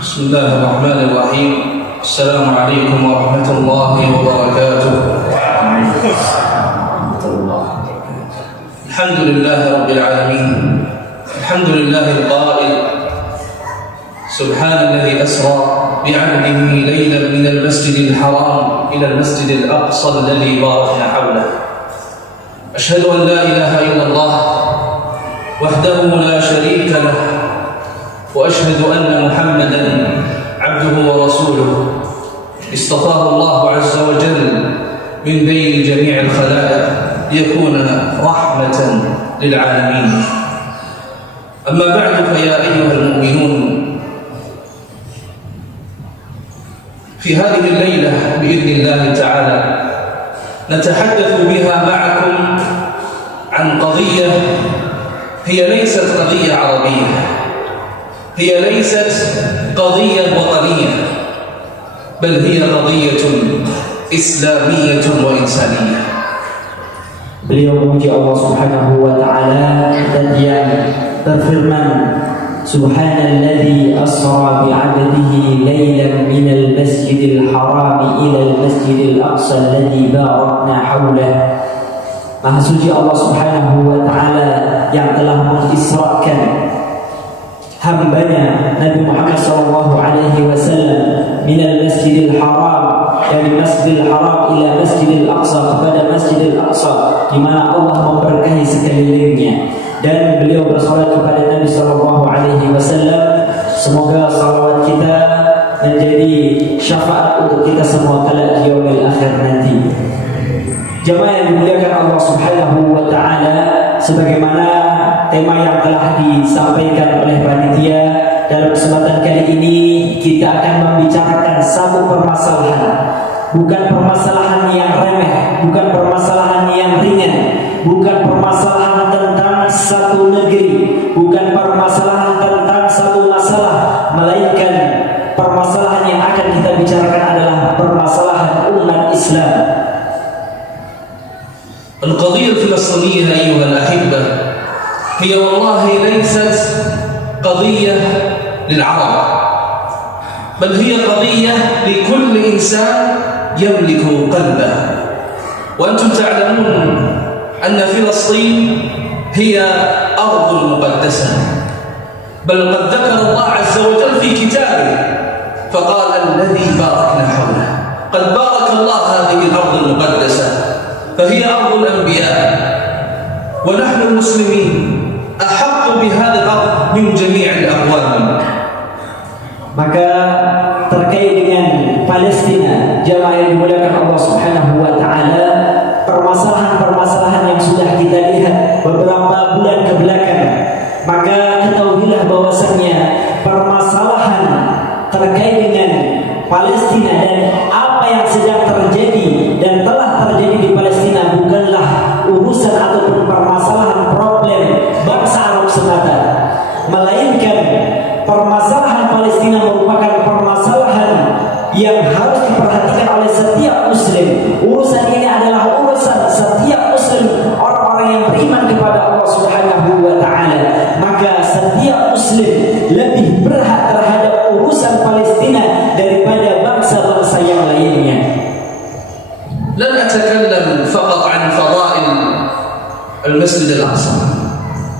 بسم الله الرحمن الرحيم. السلام عليكم ورحمة الله وبركاته. الحمد لله رب العالمين. الحمد لله القائل سبحان الذي أسرى بعبده ليلا من المسجد الحرام إلى المسجد الأقصى الذي باركنا حوله. أشهد أن لا إله إلا الله وحده لا شريك له، وأشهد أن محمدا عبده ورسوله اصطفاه الله عز وجل من بين جميع الخلائق ليكون رحمة للعالمين. أما بعد، فيا أيها المؤمنون، في هذه الليلة بإذن الله تعالى نتحدث بها معكم عن قضية هي ليست قضية عربية، هي ليست قضية وطنية، بل هي قضية إسلامية وإنسانية. Beliau memuji Allah Subhanahu wa taala dan dia berfirman, Subhanalladzi asra bi 'abdihi lailan minal masjidil haram ila al-masjidil aqsa alladzi barakna hawlahu. Maha suci Allah Subhanahu wa taala yang telah mengisrakan hambanya Nabi Muhammad sallallahu alaihi wasallam minal masjidil haram, dari Masjidil Haram ila Masjidil Aqsa, kepada Masjidil Aqsa, di mana Allah memberkahi sekelilingnya. Dan beliau bersalawat kepada Nabi sallallahu alaihi wasallam. Semoga salawat kita menjadi syafaat untuk kita semua kala di yaumil akhir nanti. Jemaah yang dimuliakan Allah Subhanahu wa taala, sebagaimana tema yang telah disampaikan oleh panitia, dalam kesempatan kali ini kita akan membicarakan satu permasalahan. Bukan permasalahan yang remeh, bukan permasalahan yang ringan, bukan permasalahan tentang satu negeri, bukan permasalahan tentang satu masalah, melainkan permasalahan yang akan kita bicarakan adalah permasalahan umat Islam. القضية الفلسطينية أيها الأحبة هي والله ليست قضية للعرب، بل هي قضية لكل إنسان يملك قلبه. وأنتم تعلمون أن فلسطين هي أرض مقدسة، بل قد ذكر الله عز وجل في كتابه فقال الذي باركنا حوله. قد بارك الله هذه الأرض المقدسة، فهي أرض الأنبياء، ونحن المسلمين أحق بهذا الأرض من جميع الأقوام. Maka terkait dengan Palestina, jemaah yang dimuliakan Allah Subhanahu wa taala, permasalahan-permasalahan yang sudah kita lihat beberapa bulan ke belakang, maka ketahuilah bahwasannya permasalahan terkait dengan Palestina dan apa yang sedang terjadi dan telah terjadi di Palestina bukanlah urusan ataupun permasalahan problem bangsa Arab semata, melainkan permasalahan Palestina merupakan permasalahan yang harus diperhatikan oleh setiap muslim. Urusan ini adalah urusan setiap muslim, orang-orang yang beriman kepada Allah Subhanahu wa taala. Maka setiap muslim lebih berhak terhadap urusan Palestina daripada bangsa-bangsa yang lainnya. لن أتكلم فقط عن فضائل المسجد الأقصى،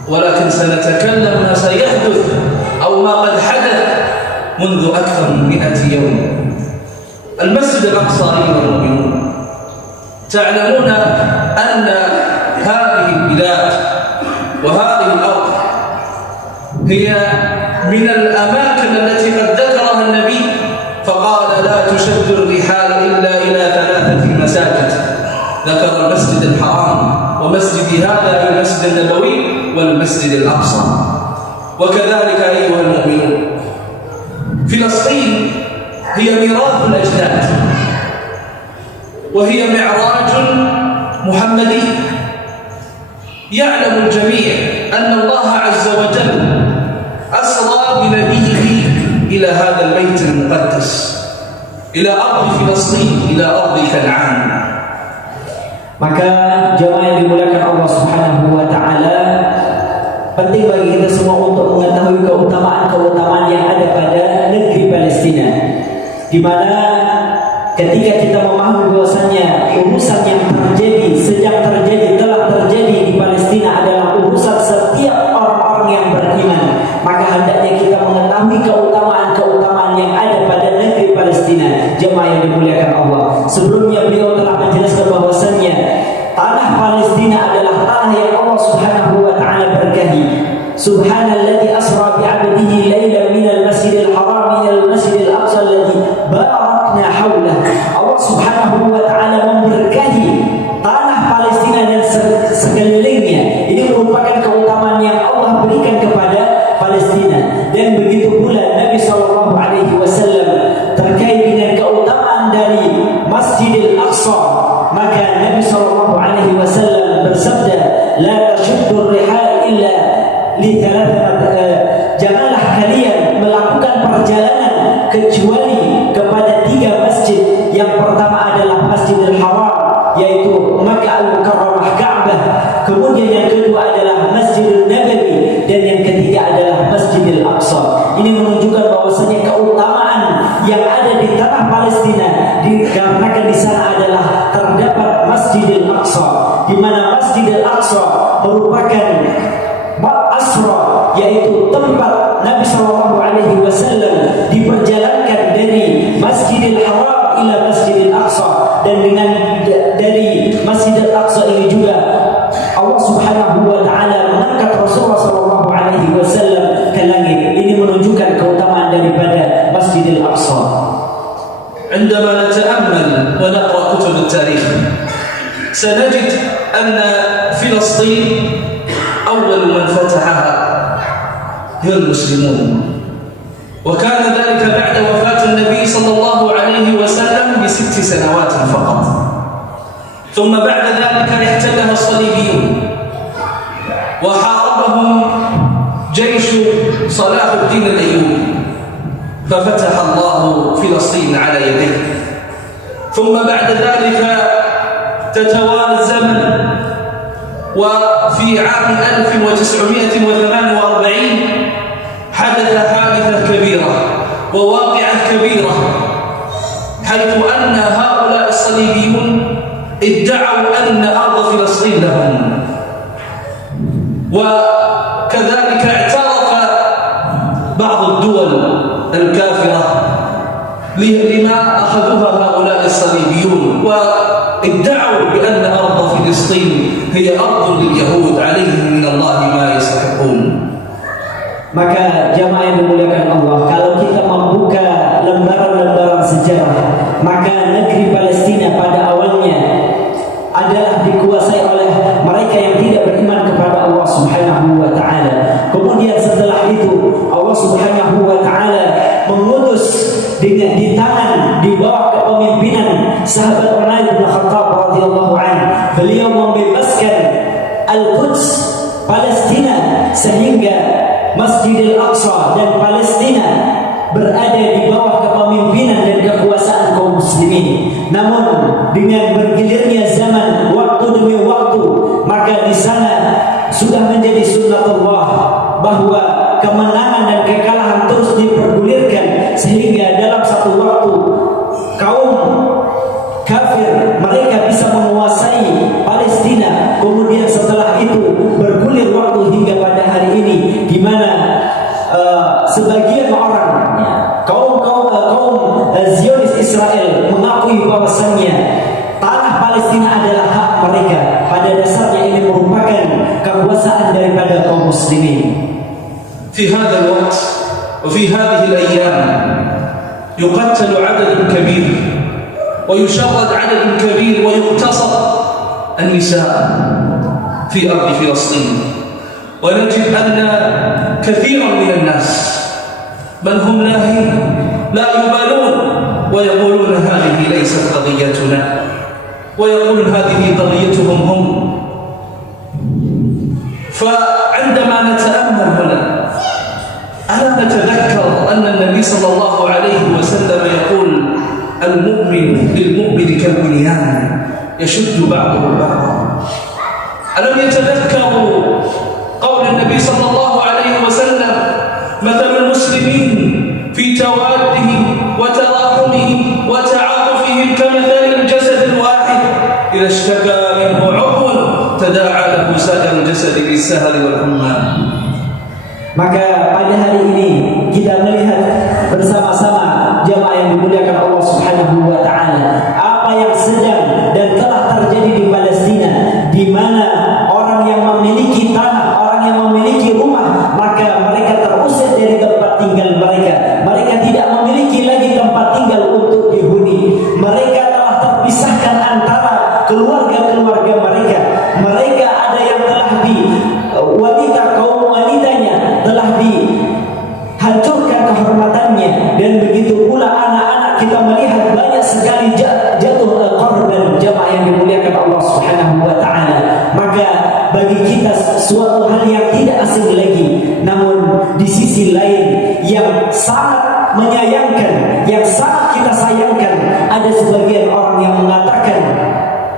ولكن سنتكلم ما سيحدث أو ما قد حدث منذ أكثر من 100 يوم. المسجد الأقصى أيها المؤمنون، تعلمون أن هذه البلاد وهذه الأرض هي من الأماكن التي قد ذكرها النبي فقال لا تشد الرحال إلا إلى 3 مساجد. ذكر المسجد الحرام ومسجد هذا المسجد النبوي والمسجد الأقصى. وكذلك أيها المؤمنون، فلسطين هي ميراث الأجداد، وهي معراج محمدي. يعلم الجميع أن الله عز وجل أسرى بنبيه إلى هذا البيت المقدس، إلى أرض فلسطين، إلى أرض كنعان. Maka jemaah yang dimuliakan Allah Subhanahu wa taala, penting bagi kita semua untuk mengetahui keutamaan-keutamaan yang ada pada negeri di mana ketika kita memahami bahwasanya urusan yang sedang terjadi, telah terjadi di Palestina adalah urusan setiap orang-orang yang beriman, maka hendaknya kita mengetahui keutamaan yang ada pada negeri Palestina. Jemaah yang dimuliakan Allah, sebelumnya beliau telah menjelaskan bahwasanya tanah Palestina adalah tanah yang Allah Subhanahu wa taala berkahi. Subhanalladzi asra bi 'abdihi lailan minal masjidil haram ilal masjidil aqsa alladzi barakna haulah. Allah Subhanahu wa taala memberkahi tanah Palestina dan sekelilingnya. Ini merupakan keutamaan yang Allah berikan kepada Palestina. Dan begitu pula Nabi sallallahu alaihi wasallam terkait dengan keutamaan dari Masjidil Aqsa, maka Nabi sallallahu alaihi wasallam bersabda, la tashuddur rihal illa li janganlah kalian melakukan perjalanan kecuali kepada 3 masjid. Yang pertama adalah Masjidil Haram, yaitu Makkah Al-Mukarramah, Ka'bah. Kemudian yang kedua adalah Masjidil Nabawi, dan yang ketiga adalah Masjidil Aqsa. Ini menunjukkan bahwasanya keutamaan yang ada di tanah Palestina dikarenakan di sana adalah terdapat Masjidil Aqsa, di mana Masjidil Aqsa merupakan Asra, yaitu tempat Nabi sallallahu alaihi wasallam diperjalankan dari Masjidil Haram ila Masjidil Aqsa, dan dengan dari Masjidil Aqsa ini juga Allah Subhanahu wa taala mengangkat Rasulullah sallallahu alaihi wasallam ke langit. Ini menunjukkan keutamaan daripada Masjidil Aqsa. عندما نتأمل ونقرأ كتب التاريخ سنجد أن فلسطين أول من فتحها هي المسلمون، وكان ذلك بعد وفاة النبي صلى الله عليه وسلم ب6 سنوات فقط. ثم بعد ذلك احتلها الصليبيون وحاربهم جيش صلاح الدين الأيوبي، ففتح الله فلسطين على يديه. ثم بعد ذلك تتوالى الزمن، وفي عام 1948 حدث حادثة كبيرة وواقعة كبيرة، حيث أن هؤلاء الصليبيون ادعوا أن أرض فلسطين لهم، وكذلك اعترف بعض الدول الكافرة لما أخذوها هؤلاء الصليبيون، وادعوا بأن أرض فلسطين هي أرض لليهود عليهم من الله ما يستحقون. Maka jamaah yang dimuliakan Allah, kalau kita membuka lembaran-lembaran sejarah, maka negeri Palestina pada awalnya adalah dikuasai oleh mereka yang tidak beriman kepada Allah Subhanahu wa taala. Kemudian setelah itu Allah Subhanahu wa taala mengutus dengan di bawah kepemimpinan sahabat Umar bin Khattab radhiyallahu anhu, beliau membebaskan Al-Quds, Palestina, sehingga Masjidil Aqsa dan Palestina berada di bawah kepemimpinan dan kekuasaan kaum muslimin. Namun dengan bergilirnya zaman, waktu demi waktu, maka di sana sudah menjadi sunnatullah bahwa kemenangan dan kekalahan terus dipergulirkan, sehingga dalam satu waktu kaum kafir mereka bisa menguasai Palestina. Kemudian setelah itu bergulir waktu hingga pada hari ini, di mana sebagian orang kaum Zionis Israel mengakui bahwasannya tanah Palestina adalah hak mereka. Pada dasarnya ini merupakan kekuasaan daripada kaum muslimin. في هذا الوقت وفي هذه الأيام يقتل عدد كبير ويشرد عدد كبير ويغتصب النساء في أرض فلسطين، ونجد أن كثيرا من الناس بل هم لا يبالون ويقولون هذه ليست قضيتنا، ويقولون هذه قضيتهم هم. فعندما نتأمل هنا ألا نتذكر أن النبي صلى الله عليه وسلم يقول المؤمن للمؤمن كالبنيان يشد بعضه بعضا. ألم يتذكروا قول النبي صلى الله عليه وسلم مثل المسلمين في توادهم وتراحمهم الجسد بالسهر والحمى. Maka pada hari ini kita melihat bersama-sama jamaah yang dimuliakan Allah Subhanahu wa taala apa yang sedang dan telah terjadi di Palestina, di mana orang yang memiliki tanah, orang yang memiliki rumah, maka mereka terusir dari tempat tinggal mereka. Mereka tidak memiliki lagi tempat tinggal untuk dihuni. Mereka telah terpisahkan antara keluarga-keluarga mereka. Mereka ada yang telah kaum wanitanya telah dihancurkan kehormatannya, dan begitu pula anak-anak kita melihat banyak sekali jatuh korban jamaah yang dimuliakan Allah Subhanahu wa taala. Maka bagi kita suatu hal yang tidak asing lagi, namun di sisi lain yang sangat menyayangkan, yang sangat kita sayangkan, ada sebagian orang yang mengatakan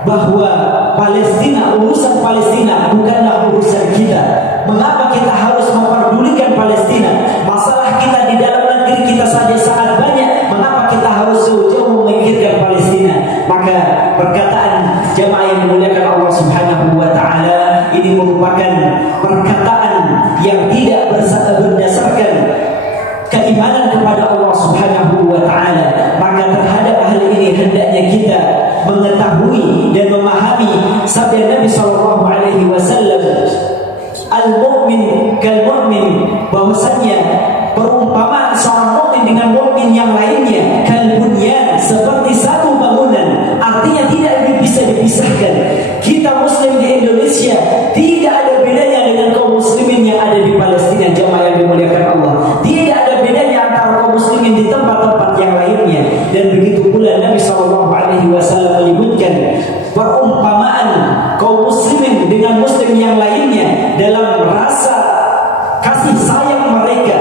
bahwa Palestina, urusan Palestina bukanlah urusan kita. Mengapa kita harus memperdulikan Palestina? Masalah kita di dalam negeri kita saja sangat banyak. Mengapa kita harus jauh-jauh memikirkan Palestina? Maka perkataan jamaah yang dimuliakan Allah Subhanahu wa taala ini merupakan perkataan yang tidak berdasarkan keimanan kepada Allah Subhanahu wa taala. Maka terhadap hal ini hendaknya kita mengetahui dan memahami sabda Nabi sallallahu alaihi wasallam, al-mu'min kal-mu'min, bahwasanya perumpamaan seorang mukmin dengan mukmin yang lainnya kal-bunyan, seperti satu bangunan. Artinya tidak bisa dipisahkan. Kita muslim di Indonesia tidak ada bedanya dengan kaum muslimin yang ada di Palestina, jamaah yang dimuliakan Allah. Tidak ada bedanya antara kaum muslimin di tempat-tempat yang lainnya. Dan begitu pula Nabi sallallahu alaihi wasallam menyebutkan perumpamaan kaum muslimin dengan muslim yang lainnya dalam rasa kasih sayang mereka,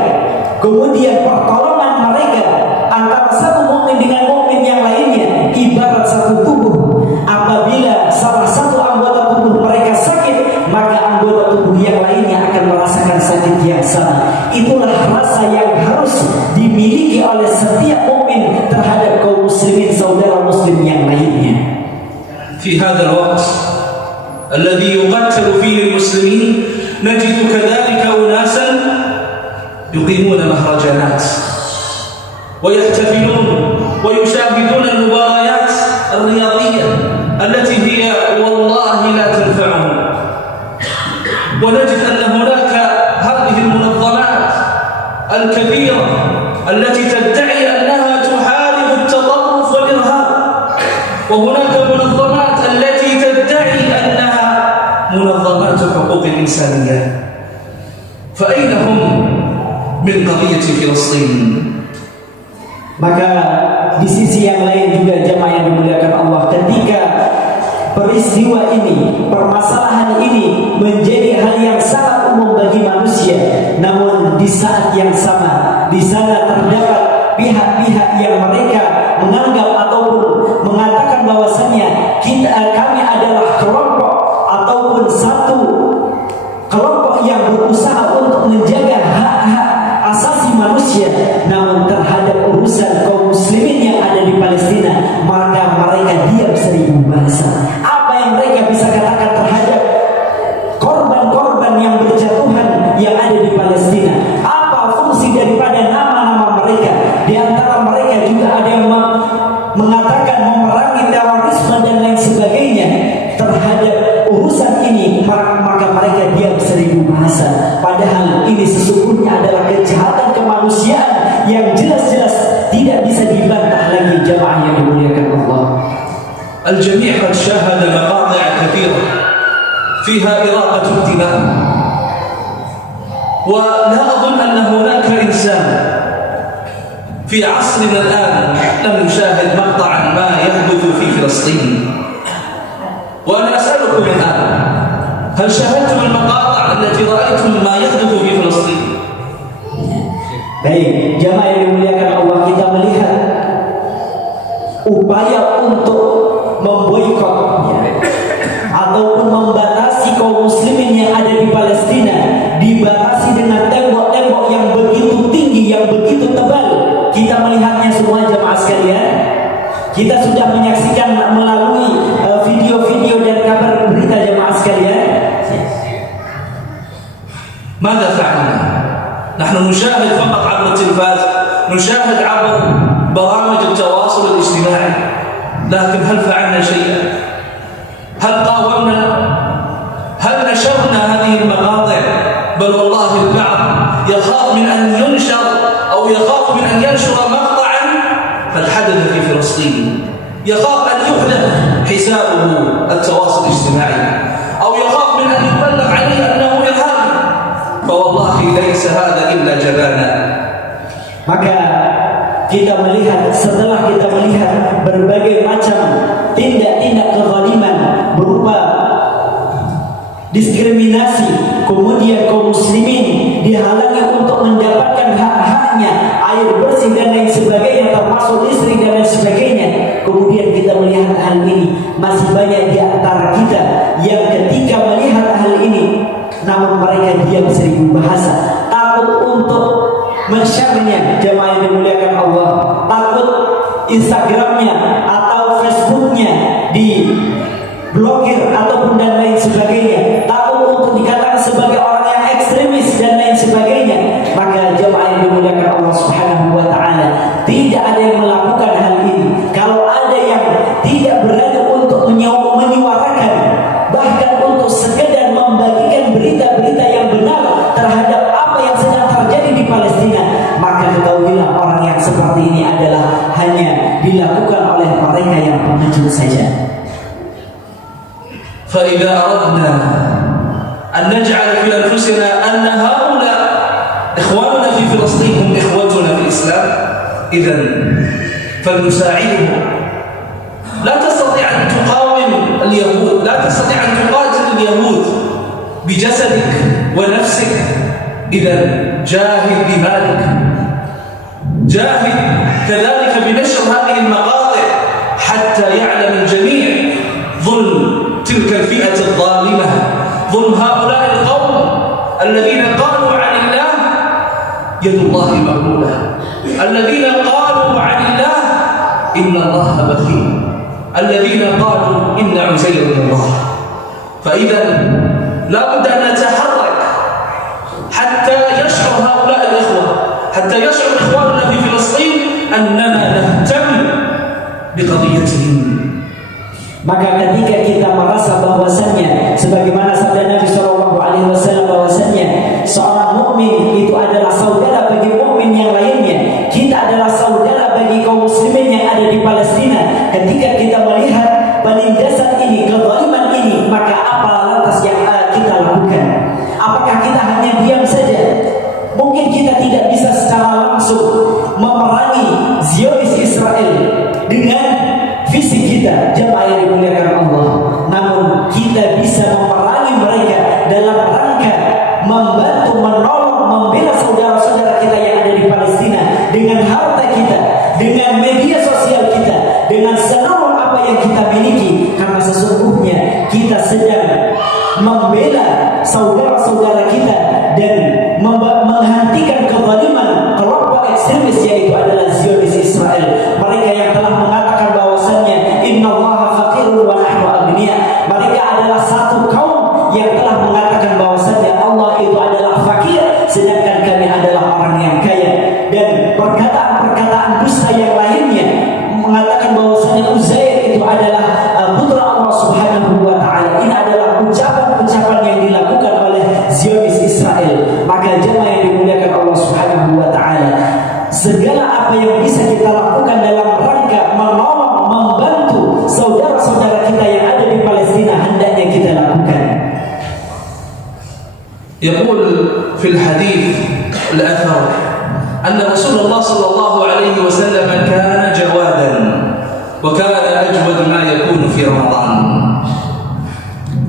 kemudian pertolongan mereka antara satu mukmin dengan mukmin yang lainnya ibarat satu tubuh. Apabila salah satu anggota tubuh mereka sakit, maka anggota tubuh yang lainnya akan merasakan sakit yang sama. Itulah rasa yang harus dimiliki oleh setiap mukmin terhadap kaum muslimin, saudara muslim yang lainnya. في هذا الوقت الذي يقتل فيه المسلمين نجد كذلك أناسا يقيمون مهرجانات ويحتفلون ويشاهدون المباريات الرياضية التي هي والله لا تنفعهم. ونجد أن هناك هذه المنظمات الكبيرة التي تدعي أنها تحارب التطرف والإرهاب، وهناك منظمات التي تدعي أنها منظمات حقوق الإنسانية. فأين هم من قضية فلسطين؟ Maka di sisi yang lain juga jamaah yang dimuliakan Allah, ketika peristiwa ini, permasalahan ini menjadi hal yang sangat umum bagi manusia, namun di saat yang sama di sana terdapat pihak-pihak yang mereka menganggap ataupun mengatakan bahwasannya kami adalah kelompok ataupun satu kelompok yang berusaha untuk menjaga hak-hak asasi manusia, namun terhadap urusan kaum muslimin yang ada di Palestina maka mereka diam seribu bahasa. Apa yang mereka bisa katakan terhadap korban-korban yang berjatuhan yang ada di Palestina? Apa fungsi daripada nama-nama mereka? Di antara mereka juga ada yang mengatakan memerangi terorisme dan lain sebagainya. Terhadap urusan ini maka mereka diam seribu bahasa. Padahal ini sesungguhnya adalah kejahatan kemanusiaan yang jelas-jelas tidak bisa dibantah lagi, jamaah yang dimuliakan Allah. الجميع قد شاهد مقاطع كثيرة فيها إراقة الدماء، ولا أظن أن هناك إنسان في عصرنا الآن لم يشاهد مقطعا ما يحدث في فلسطين. وأنا أسألكم الآن، هل شاهدتم المقاطع التي رأيتم ما يحدث في فلسطين؟ Baik, jamaah yang dimuliakan Allah, kita melihat upaya untuk memboikot ataupun membatasi kaum muslimin yang ada di Palestina, dibatasi dengan tembok-tembok yang begitu tinggi, yang begitu tebal. Kita melihatnya semua jamaah sekalian. Kita sudah menyaksikan melalui video-video dan kabar berita jamaah sekalian. ماذا فعلنا؟ نحن نشاهد فقط عبر التلفاز، نشاهد عبر برامج التواصل الاجتماعي، لكن هل فعلنا شيئا؟ هل قاومنا؟ هل نشرنا هذه المقاطع؟ بل والله البعض يخاف من أن ينشر أو يخاف من أن ينشر مقطعا قد حدث في فلسطين، يخاف أن يحدث حسابه التواصل الاجتماعي، أو يخاف من أن يبلغ عليه أنه إرهابي، فوالله ليس هذا إلا جبانا. Maka kita melihat, setelah kita melihat berbagai macam tindak-tindak kezaliman berupa diskriminasi, kemudian kaum muslimin dihalangi untuk mendapatkan hak-haknya, air bersih dan lain sebagainya, termasuk listrik dan lain sebagainya. Kemudian kita melihat hal ini, masih banyak di antara kita yang ketika melihat hal ini, namun mereka diam seribu bahasa, takut untuk men-share-nya. Jemaah yang dimuliakan Allah, takut Instagramnya atau Facebooknya di blokir ataupun dan lain sebagainya, takut untuk dikatakan sebagai orang yang ekstremis dan lain sebagainya. Maka jemaah yang dimuliakan Allah Subhanahu wa taala, tidak ada yang melakukan hal ini. Kalau ada yang tidak berani untuk menyuarakan, bahkan untuk sekedar membagikan berita-berita yang benar terhadap apa yang sedang terjadi di Palestina, maka ketahuilah orang yang seperti ini adalah hanya dilakukan oleh mereka yang pengecut saja. فإذا أردنا أن نجعل في أنفسنا أن هؤلاء إخواننا في فلسطين هم إخوتنا في الإسلام، إذن فلنساعدهم. لا تستطيع أن تقاوم اليهود، لا تستطيع أن تقاتل اليهود بجسدك ونفسك، إذن جاهد بمالك، جاهد كذلك بنشر هذه المقاطع حتى يعلم الجميع ظلم تلك الفئة الظالمة، ظلم هؤلاء القوم الذين قالوا عن الله يد الله مغلولة، الذين قالوا عن الله إن الله بخيل، الذين قالوا إن عزير من الله. فإذا لا بد أن نتحرك حتى يشعر هؤلاء الإخوة، حتى يشعر إخواننا في فلسطين أننا نهتم بقضيتهم. Maka ketika kita merasa bahwasannya, sebagaimana sabda Nabi Shallallahu Alaihi Wasallam bahwasannya seorang mukmin itu adalah saudara bagi mukmin yang lainnya, kita adalah saudara bagi kaum muslimin yang ada di Palestina. Ketika kita melihat penindasan ini, kezaliman ini, maka apa lantas yang kita lakukan? Apakah kita hanya diam saja? Mungkin kita tidak bisa secara langsung memerangi Zionis Israel dengan visi kita, jemaah yang dimuliakan Allah, namun kita bisa memerangi mereka dalam rangka membantu, menolong, membela saudara-saudara kita yang ada di Palestina dengan harta kita, dengan media sosial kita, dengan seluruh apa yang kita miliki, karena sesungguhnya kita sedang membela saudara-saudara kita dan menghentikan kezaliman kelompok ekstremis, yaitu adalah Zionis Israel. Mereka yang telah mengatakan bahwasannya innallaha faqirun wa nahnu aghnia. Mereka adalah satu kaum yang telah mengatakan bahwasannya Allah itu adalah fakir, sedangkan kami adalah orang yang kaya. Dan perkataan-perkataan dusta yang lainnya mengatakan bahwasannya Uzair itu adalah putra Allah Subhanahu wa taala. Ini adalah ucapan-ucapan yang dilakukan oleh Zionis Israel. Maka jemaah yang dimuliakan Allah Subhanahu wa taala, segala apa yang bisa kita lakukan dalam rangka menolong, membantu saudara-saudara kita yang ada di Palestina, hendaknya kita lakukan. يقول في الحديث الأثر أن رسول الله صلى الله عليه وسلم كان جوادا، وكان أجود ما يكون في رمضان.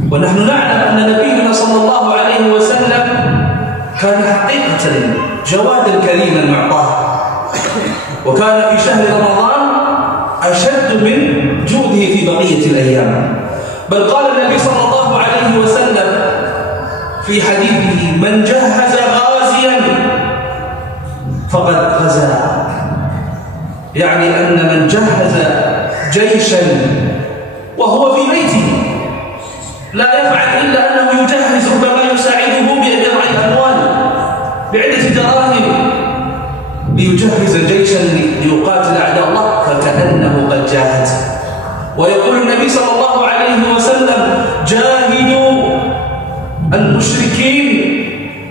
ونحن نعلم أن نبينا صلى الله عليه وسلم كان حقيقة جوادا كريما معطاء، وكان في شهر رمضان أشد من جوده في بقية الأيام. بل قال النبي صلى الله عليه وسلم في حديثه من جهز غازيا فقد غزا، يعني أن من جهز جيشا وهو في بيته لا يفعل إلا أنه يجهز ربما يساعده بجمع الأموال الدراهم ليجهز جيشا ليقاتل أعداء الله فكأنه قد جاهد. ويقول النبي صلى الله عليه وسلم جاهدوا المشركين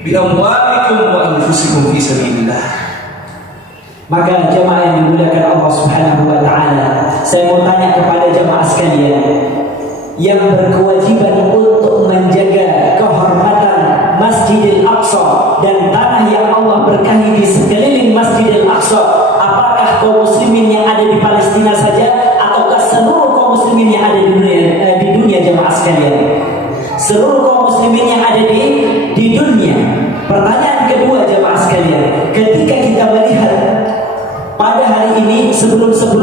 بأموالكم وأنفسكم في سبيل الله. Maka jemaah yang dimuliakan Allah Subhanahu wa taala, saya mau tanya kepada jemaah sekalian yang berkewajiban untuk menjaga kehormatan Masjidil Aqsa dan tanah yang Allah berkahi di sekeliling Masjidil Aqsa, apakah kaum muslimin yang ada di Palestina saja ataukah seluruh kaum muslimin yang ada di dunia jemaah sekalian? Seluruh kaum muslimin yang ada di dunia. Pertanyaan kedua jemaah sekalian, ketika kita melihat pada hari ini sebelum 7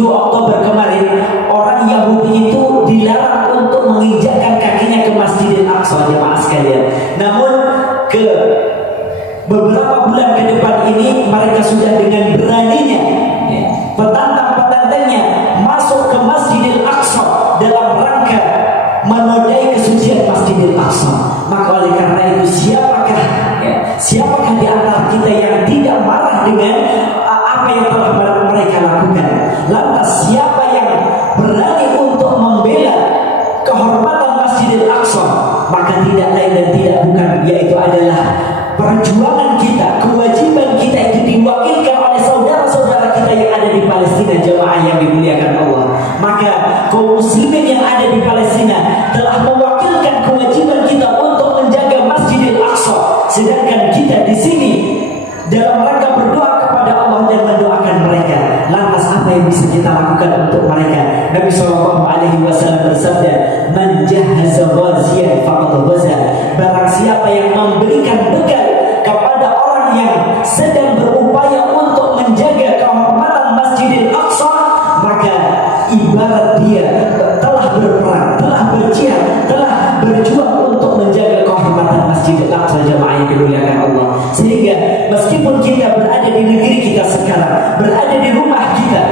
Oktober kemarin, orang Yahudi itu dilarang untuk menginjakkan kakinya ke Masjidil Aqsa jemaah sekalian. Namun ke beberapa bulan ke depan ini mereka sudah dengan beraninya petantang-petantangnya masuk ke Masjidil Aqsa dalam rangka menodai kesucian Masjidil Aqsa. Maka oleh karena itu siapakah di antara kita yang tidak marah dengan apa yang telah mereka lakukan? Lantas siapa yang berani untuk membela kehormatan Masjidil Aqsa? Maka tidak lain dan tidak bukan, yaitu adalah perjuangan kita, kewajiban kita itu diwakilkan oleh saudara-saudara kita yang ada di Palestina jemaah yang dimuliakan Allah. Maka kaum muslimin yang ada di Palestina telah mewakilkan kewajiban kita untuk menjaga Masjidil Aqsa, sedangkan kita di sini dalam rangka berdoa kepada Allah dan mendoakan mereka. Lantas apa yang bisa kita lakukan untuk mereka? Nabi SAW bersabda, "Man jahaza ghaziyan faqad ghaza." Barang siapa yang memberikan bekal kepada orang yang sedang berupaya untuk menjaga kehormatan Masjidil Aqsa, maka ibarat dia telah berperang, telah berjihad, telah berjuang untuk menjaga kehormatan Masjidil Aqsa jemaah yang dimuliakan Allah. Sehingga meskipun kita berada di negeri kita sekarang, berada di rumah kita,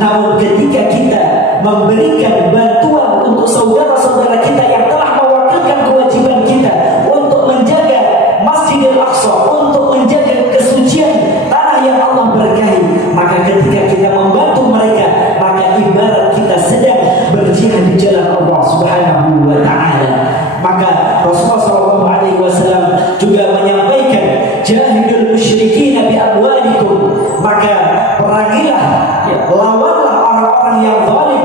namun ketika kita memberikan bantuan untuk saudara-saudara kita yang telah mewakilkan kewajiban kita untuk menjaga Masjidil Aqsa, untuk menjaga kesucian tanah yang Allah berkahi, maka ketika kita membantu mereka, maka ibarat kita sedang berjihad di jalan Allah Subhanahu wa taala. Maka Rasulullah SAW juga menyampaikan, jahidul musyrikin bi amwalikum, maka perangilah, lawanlah orang-orang yang zalim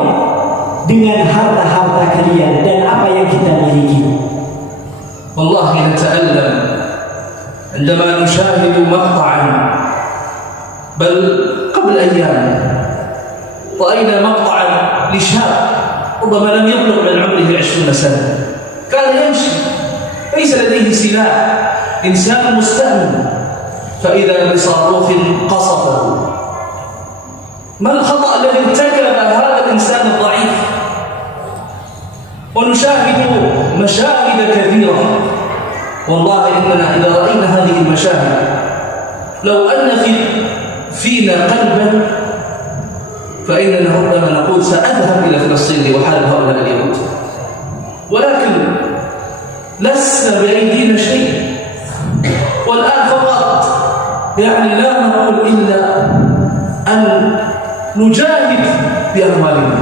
dengan harta-harta kalian dan apa yang kita miliki. Wallahi nata'allam عندما نشاهد مقطعا بل قبل أيام رأينا مقطعا لشاب ربما لم يبلغ من عمره 20 سنة، كان يمشي ليس لديه سلاح، إنسان مستأمن، فإذا بصاروخ قصفه. ما الخطأ الذي ارتكب هذا الإنسان الضعيف؟ ونشاهد مشاهد كثيرة. والله إننا إذا رأينا هذه المشاهد لو أن فينا قلبا فإننا ربما نقول سأذهب إلى فلسطين وحارب هؤلاء اليهود، ولكن لسنا بأيدينا شيء. والآن فقط لا نقول إلا أن نجاهد بأموالنا،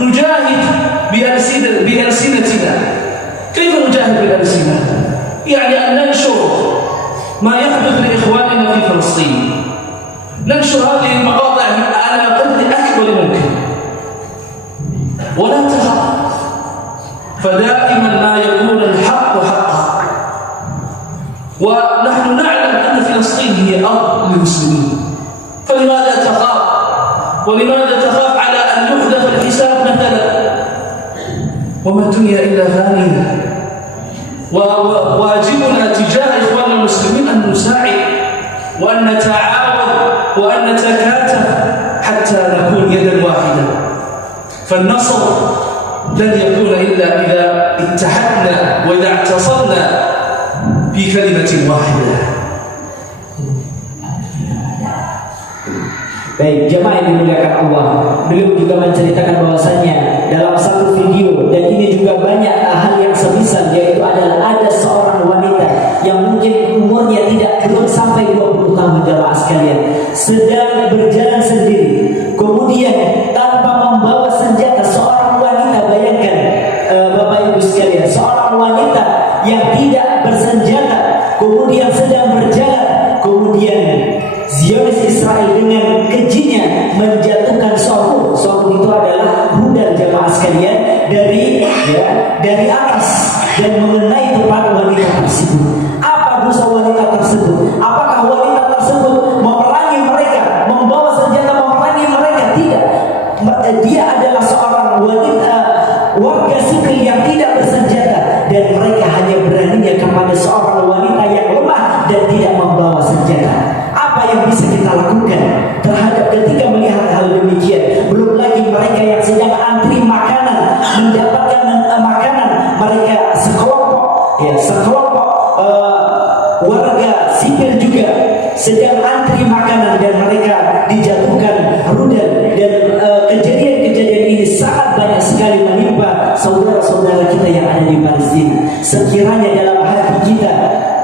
نجاهد بألسنتنا. كيف نجاهد بألسنتنا؟ يعني أن ننشر ما يحدث لإخواننا في فلسطين، ننشر هذه المقاطع على قدر أكبر ممكن، ولا تخف، فدائما ما يكون الحق حقا. ونحن نعلم أن فلسطين هي أرض للمسلمين، فلماذا تخاف؟ ولماذا تخاف على أن يحدث الحساب مثلا؟ وما الدنيا إلا فانية. وواجبنا تجاه إخواننا المسلمين أن نساعد وأن نتعاون وأن نتكاتف حتى نكون يدا واحدة. فالنصر لن يكون إلا إذا اتحدنا وإذا اعتصمنا في كلمة واحدة. Baik, jemaah yang dimuliakan Allah, beliau juga menceritakan bahwasanya dalam satu video, dan ini juga banyak hal yang semisal, yaitu adalah ada seorang wanita yang mungkin umurnya belum sampai 20 tahun jamaah sekalian, sedang berjalan sendiri, kemudian tanpa membawa senjata, seorang wanita, bayangkan Bapak Ibu sekalian, seorang wanita yang tidak bersenjata kemudian sedang berjalan, kemudian Zionis Israel dengan kejinya menjatuhkan sorghum. Sorghum itu adalah rudal jamaah sekalian dari atas dan mengenai tempat wanita tersebut. Apa dosa wanita tersebut? Apakah wanita tersebut memerangi mereka, membawa senjata memerangi mereka? Tidak. Dia adalah seorang wanita warga sipil yang tidak bersenjata, dan mereka hanya beraninya kepada seorang wanita yang lemah dan tidak membawa senjata. Apa yang bisa kita lakukan terhadap ketika melihat hal demikian? Belum lagi mereka yang sedang antri makanan, mendapatkan makanan, mereka sekelompok warga sipil juga sedang antri makanan dan mereka dijatuhkan rudal. Dan kejadian-kejadian ini sangat banyak sekali menimpa saudara-saudara kita yang ada di Palestina. Sekiranya dalam hati kita,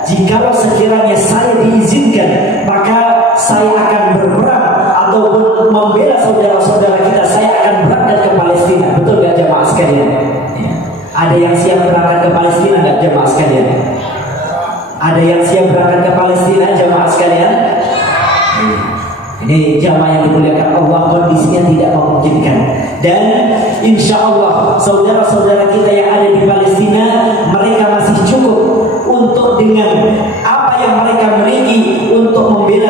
jikalau sekiranya saya diizinkan, maka saya akan berperang ataupun membela saudara-saudara kita, saya akan berangkat ke Palestina. Betul gak jamaah sekalian? Ya. Ada yang siap berangkat ke Palestina gak jamaah sekalian? Ada yang siap berangkat ke Palestina jamaah sekalian? Ini jamaah yang dimuliakan Allah, kondisinya tidak memungkinkan. Dan insya Allah saudara-saudara kita yang ada di Palestina, mereka masih cukup untuk dengan apa yang mereka miliki untuk membela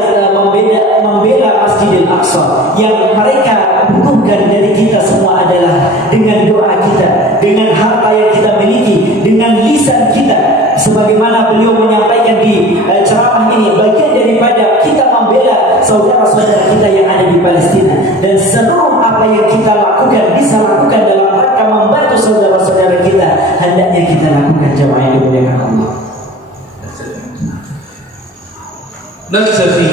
Masjidil Aqsa. Yang mereka butuhkan dari kita semua adalah dengan doa kita, dengan harta yang kita miliki, dengan lisan kita. Sebagaimana beliau menyampaikan di ceramah ini, bagian daripada kita membela saudara-saudara kita yang ada di Palestina, dan seluruh apa yang kita lakukan bisa lakukan dalam rangka membantu saudara-saudara kita, hendaknya kita lakukan jamaah yang dimuliakan Allah. نكتفي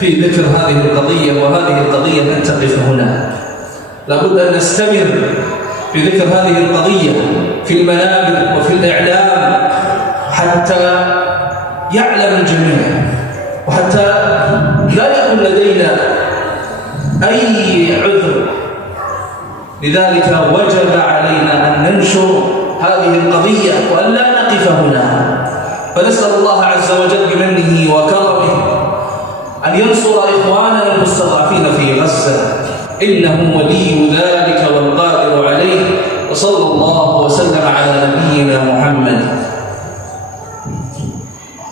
في ذكر هذه القضية، وهذه القضية لن تقف هنا. لابد أن نستمر في ذكر هذه القضية في المنابر وفي الإعلام حتى يعلم الجميع، وحتى لا يكون لدينا أي عذر. لذلك وجب علينا أن ننشر هذه القضية وأن لا نقف هنا. فنسأل الله عز وجل بمنه وكرمه أن ينصر إخواننا المستضعفين في غزة، إنه ولي ذلك والقادر عليه. وصلى الله وسلم على نبينا محمد.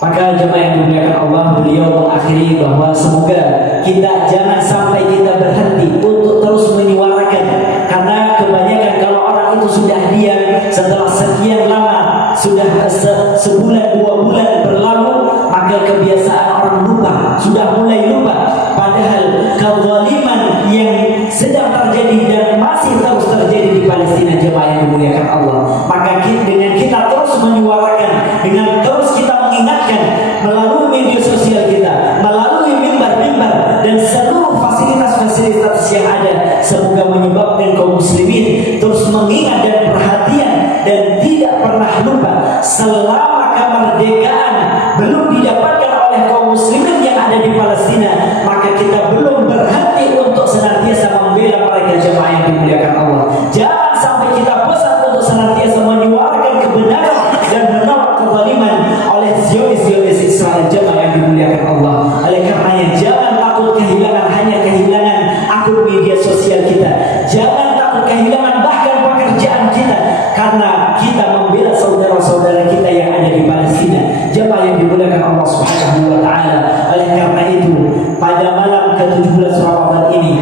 Maka jemaah yang dimuliakan Allah, beliau mengakhiri bahwa semoga kita jangan sampai kita berhenti untuk terus menyuarakan, karena kebanyakan kalau orang itu sudah diam setelah sekian lama, sudah sebulan 2 bulan berlalu, maka kebiasaan orang lupa, sudah mulai lupa. Padahal kezaliman yang sedang terjadi dan masih terus terjadi di Palestina, jemaah yang dimuliakan Allah. Maka dengan kita terus menyuarakan, dengan terus kita mengingatkan melalui media sosial kita, melalui mimbar-mimbar dan seluruh fasilitas-fasilitas yang ada, semoga menyebabkan kaum muslimin terus mengingat dan perhatian dan tidak pernah lupa, selama kemerdekaan belum didapatkan oleh kaum muslimin yang ada di Palestina, maka kita belum berhenti untuk senantiasa membela mereka, jemaah yang dimuliakan Allah. Jangan sampai kita bosan untuk senantiasa menyuarakan kebenaran dan menolak kezaliman oleh Zionis Israel, jemaah yang dimuliakan Allah. Oleh karenanya jangan takut kehilangan hanya kehilangan akun media sosial kita, jangan takut kehilangan bahkan pekerjaan kita, karena kita membela saudara-saudara kita yang ada di Palestina, jemaah yang dimuliakan Allah Subhanahu wa taala. Oleh karena itu, pada malam ke-17 Ramadan ini,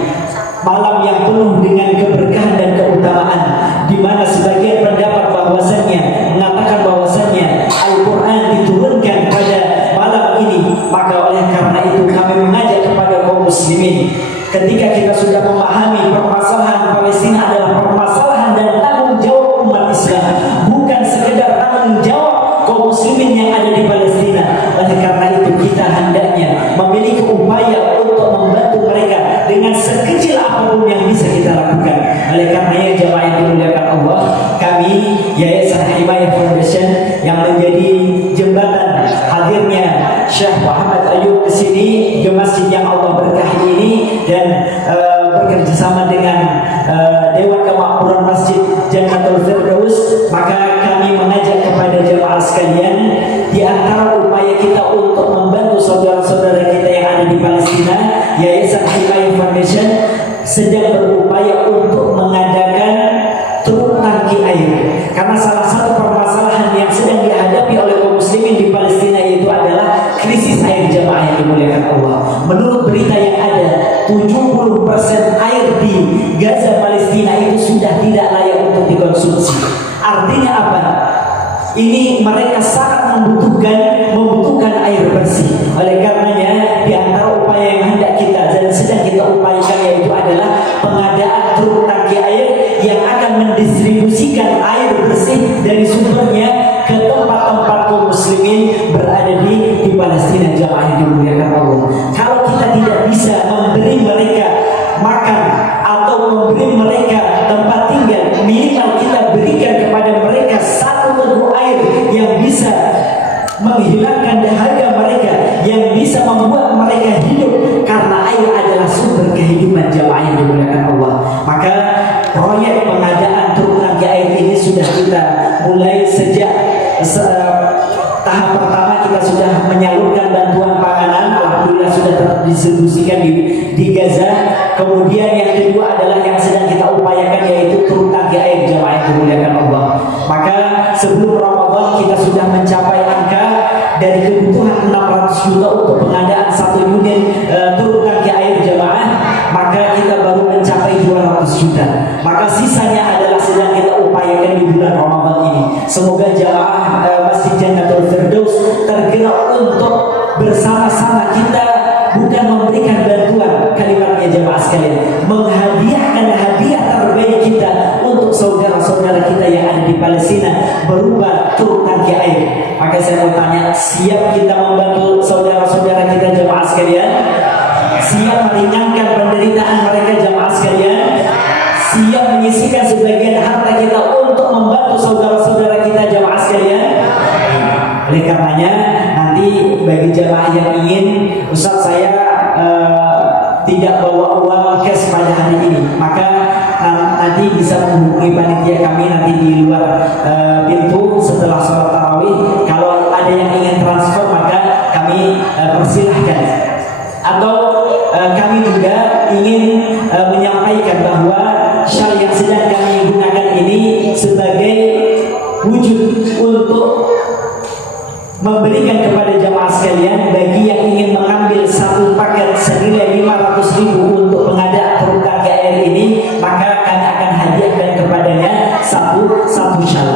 malam yang penuh dengan keberkahan dan keutamaan, di mana sebagian pendapat bahwasannya mengatakan bahwasannya Al-Quran diturunkan pada malam ini, maka oleh karena itu kami mengajak kepada kaum muslimin, ketika kita sudah memahami permasalahan Palestina adalah permasalahan dan tanggung jawab umat Islam, bukan sekedar tanggung jawab kaum muslimin yang ada di Palestina. Oleh karena itu kita hendaknya memiliki upaya untuk membantu mereka dengan sekecil apapun yang bisa kita lakukan. Oleh karenanya jemaah yang dimuliakan Allah, kami Yayasan Himayah Foundation yang menjadi jembatan ke masjid yang Allah berkahi ini dan bekerjasama dengan Dewan Kemakmuran Masjid Jannatul Firdaus, maka kami mengajak kepada jemaah sekalian, di antara upaya kita untuk membantu saudara-saudara kita yang ada di Palestina, Yayasan Hidayah Foundation sedang berupaya untuk mengadakan truk tangki air. Karena salah satu permasalahan yang sedang dihadapi oleh kaum muslimin di Palestina itu adalah krisis air, jemaah yang dimuliakan Allah. Menurut berita yang ada, 70% air di Gaza Palestina itu sudah tidak layak untuk dikonsumsi. Artinya apa? Ini mereka sangat membutuhkan air bersih. Oleh karenanya, di antara upaya yang hendak kita dan sedang kita upayakan yaitu adalah pengadaan truk tangki air yang akan mendistribusikan air bersih dari sumbernya ke tempat-tempat kaum muslimin berada di Palestina, jemaah yang dimuliakan Allah. Kalau kita tidak bisa memberi mereka makan atau memberi mereka tempat tinggal, minimal kita berikan kepada mereka satu teguk air yang bisa menghilangkan dahaga mereka, yang bisa membuat mereka hidup, karena air adalah sumber kehidupan, jemaah yang dimuliakan Allah. Maka proyek pengadaan truk tangki air ini sudah kita mulai sejak tahap pertama. Kita sudah menyalurkan bantuan panganan, alhamdulillah sudah terdistribusikan di Gaza. Kemudian yang kedua adalah yang sedang kita upayakan yaitu truk tangki air, jemaah yang dimuliakan Allah. Maka sebelum Ramadan kita sudah mencapai angka dari kebutuhan 600 juta untuk pengadaan satu unit truk tangki air, jemaah. Maka kita baru mencapai 200 juta. Maka sisanya adalah sedang kita upayakan di bulan Ramadan ini. Semoga jemaah Masjid Jannatul Firdaus tergerak untuk bersama-sama kita bukan memberikan bantuan, kalimatnya jemaah sekalian, menghadiahkan hadiah terbaik kita untuk saudara-saudara kita yang ada di Palestina berupa truk tangki air. Maka saya mau tanya, siap kita membantu saudara-saudara kita, jemaah sekalian? Siap meringankan penderitaan mereka, jemaah sekalian? Siap menyisihkan sebagian harta kita untuk membantu saudara-saudara kita, jemaah sekalian? Oleh karenanya, nanti bagi jemaah yang ingin, Ustaz saya tidak bawa uang cash pada hari ini, maka nanti bisa menghubungi panitia kami nanti di luar pintu setelah sholat tarawih. Kalau ada yang ingin transfer, maka kami persilahkan. Atau kami juga ingin menyampaikan bahwa syal yang sedang kami gunakan ini sebagai wujud untuk memberikan kepada jamaah sekalian, bagi yang ingin mengambil satu paket senilai 500.000 untuk pengadaan truk tangki air ini, maka kami akan hadiahkan kepadanya satu syal.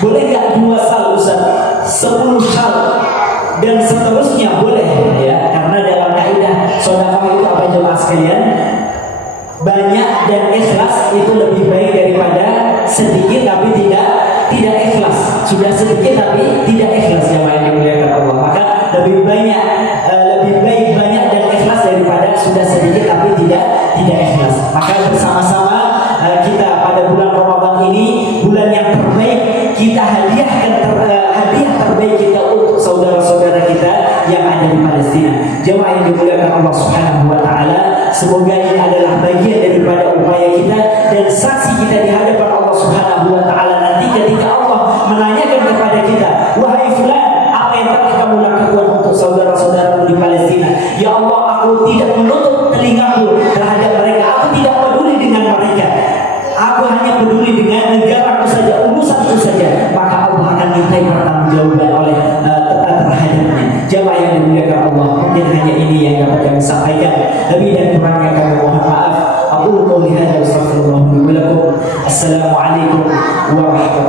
Boleh nggak 2 syal, Ustaz? 10 syal dan seterusnya boleh, ya, karena dalam kaidah sedekah itu apa, jemaah sekalian? Banyak dan ikhlas itu lebih baik daripada sedikit tapi tidak ikhlas. Sudah sedikit tapi tidak ikhlas, jemaah yang dimuliakan Allah. Maka lebih baik banyak dan ikhlas daripada sudah sedikit tapi tidak ikhlas. Maka bersama-sama kita pada bulan Ramadan ini, bulan yang terbaik, kita hadiahkan hadiah terbaik kita untuk saudara-saudara kita yang ada di Palestina. Jemaah yang dimuliakan Allah Subhanahu wa taala, semoga ini adalah bagian daripada upaya kita dan saksi kita di hadapan Allah Subhanahu wa taala nanti ketika Allah menanyakan kepada kita, wahai fulan, apa yang telah kamu lakukan untuk saudara-saudaramu di Palestina? Ya Allah, aku tidak menutup telingaku terhadap mereka, aku tidak peduli dengan mereka, aku hanya peduli dengan negaraku saja, urusanku saja. Maka Allah akan minta pertanggungjawaban oleh terhadapnya. Jemaah yang dimuliakan Allah, mungkin hanya ini yang dapat kami sampaikan. Lebih dan kurangnya kami mohon maaf. Aku qouli hadza wa astaghfirullah li wa lakum. Assalamualaikum warahmatullahi wabarakatuh.